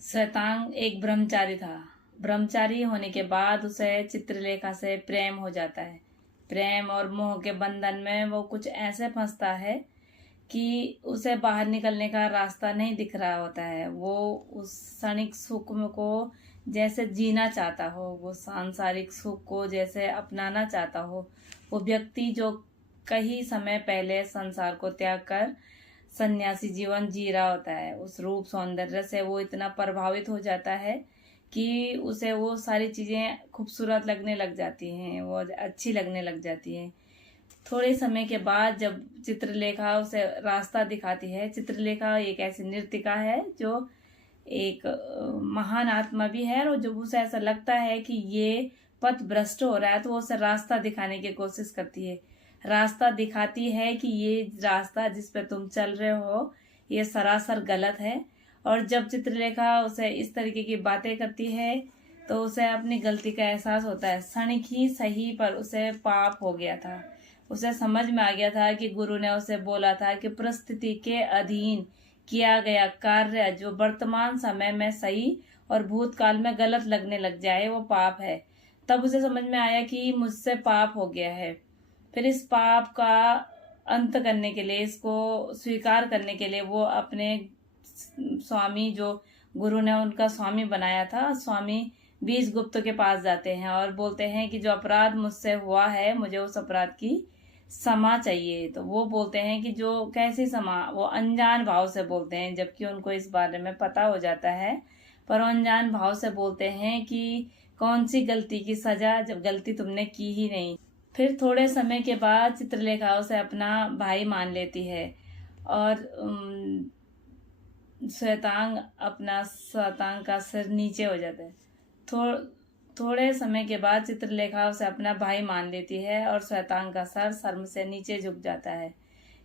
श्वेतांग एक ब्रह्मचारी था। ब्रह्मचारी होने के बाद उसे चित्रलेखा से प्रेम हो जाता है। प्रेम और मोह के बंधन में वो कुछ ऐसे फंसता है कि उसे बाहर निकलने का रास्ता नहीं दिख रहा होता है। वो उस क्षणिक सुख को जैसे जीना चाहता हो, वो सांसारिक सुख को जैसे अपनाना चाहता हो। वो व्यक्ति जो कई समय पहले संसार को त्याग कर सन्यासी जीवन जी रहा होता है, उस रूप सौंदर्य से वो इतना प्रभावित हो जाता है कि उसे वो सारी चीजें खूबसूरत लगने लग जाती हैं, वो अच्छी लगने लग जाती हैं। थोड़े समय के बाद जब चित्रलेखा उसे रास्ता दिखाती है, चित्रलेखा एक ऐसी नर्तिका है जो एक महान आत्मा भी है, और जब उसे ऐसा लगता है कि ये पथ भ्रष्ट हो रहा है तो वो उसे रास्ता दिखाने की कोशिश करती है। रास्ता दिखाती है कि ये रास्ता जिस पे तुम चल रहे हो ये सरासर गलत है। और जब चित्रलेखा उसे इस तरीके की बातें करती है तो उसे अपनी गलती का एहसास होता है। क्षणिक ही सही पर उसे पाप हो गया था। उसे समझ में आ गया था कि गुरु ने उसे बोला था कि परिस्थिति के अधीन किया गया कार्य जो वर्तमान समय में सही और भूतकाल में गलत लगने लग जाए वो पाप है। तब उसे समझ में आया कि मुझसे पाप हो गया है। फिर इस पाप का अंत करने के लिए, इसको स्वीकार करने के लिए वो अपने स्वामी, जो गुरु ने उनका स्वामी बनाया था, स्वामी बीजगुप्त के पास जाते हैं और बोलते हैं कि जो अपराध मुझसे हुआ है मुझे उस अपराध की क्षमा चाहिए। तो वो बोलते हैं कि जो कैसी क्षमा, वो अनजान भाव से बोलते हैं, जबकि उनको इस बारे में पता हो जाता है, पर अनजान भाव से बोलते हैं कि कौन सी गलती की सजा जब गलती तुमने की ही नहीं। फिर थोड़े समय के बाद चित्रलेखा उसे अपना भाई मान लेती है और श्वेतांग का सिर नीचे हो जाता है। थोड़े समय के बाद चित्रलेखा उसे अपना भाई मान लेती है और श्वेतांग का सर शर्म से नीचे झुक जाता है।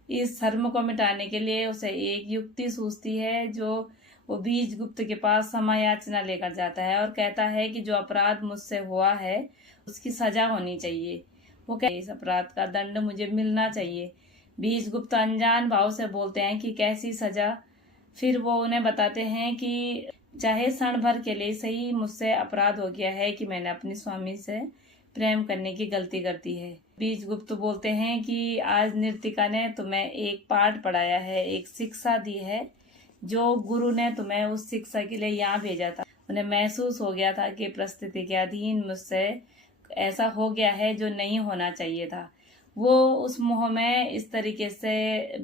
इस शर्म को मिटाने के लिए उसे एक युक्ति सूझती है, जो वो बीजगुप्त के पास क्षमा याचना लेकर जाता है और कहता है कि जो अपराध मुझसे हुआ है उसकी सजा होनी चाहिए। वो कहते हैं इस अपराध का दंड मुझे मिलना चाहिए। बीजगुप्त अनजान भाव से बोलते हैं कि कैसी सजा। फिर वो उन्हें बताते हैं कि चाहे क्षण भर के लिए सही, मुझसे अपराध हो गया है कि मैंने अपनी स्वामी से प्रेम करने की गलती करती है। बीजगुप्त बोलते हैं कि आज नर्तिका ने तुम्हें एक पाठ पढ़ाया है, एक शिक्षा दी है, जो गुरु ने तुम्हें उस शिक्षा के लिए यहाँ भेजा था। उन्हें महसूस हो गया था कि परिस्थिति के अधीन मुझसे ऐसा हो गया है जो नहीं होना चाहिए था। वो उस मोह में इस तरीके से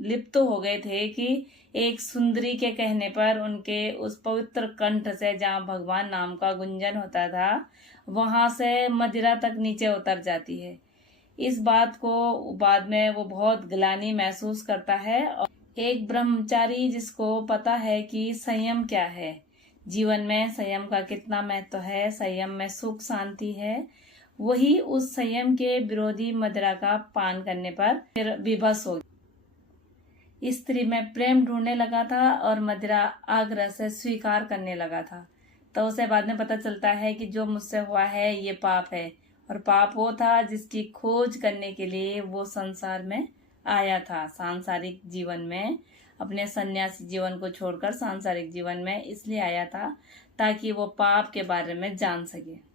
लिप्त हो गए थे कि एक सुंदरी के कहने पर उनके उस पवित्र कंठ से, जहाँ भगवान नाम का गुंजन होता था, वहां से मदिरा तक नीचे उतर जाती है। इस बात को बाद में वो बहुत ग्लानि महसूस करता है। और एक ब्रह्मचारी जिसको पता है कि संयम क्या है, जीवन में संयम का कितना महत्व है, संयम में सुख शांति है, वही उस संयम के विरोधी मदिरा का पान करने पर फिर विवश हो गया। स्त्री में प्रेम ढूंढने लगा था और मदिरा आग्रह से स्वीकार करने लगा था। तो उसे बाद में पता चलता है कि जो मुझसे हुआ है ये पाप है, और पाप वो था जिसकी खोज करने के लिए वो संसार में आया था। सांसारिक जीवन में, अपने सन्यासी जीवन को छोड़कर सांसारिक जीवन में इसलिए आया था ताकि वो पाप के बारे में जान सके।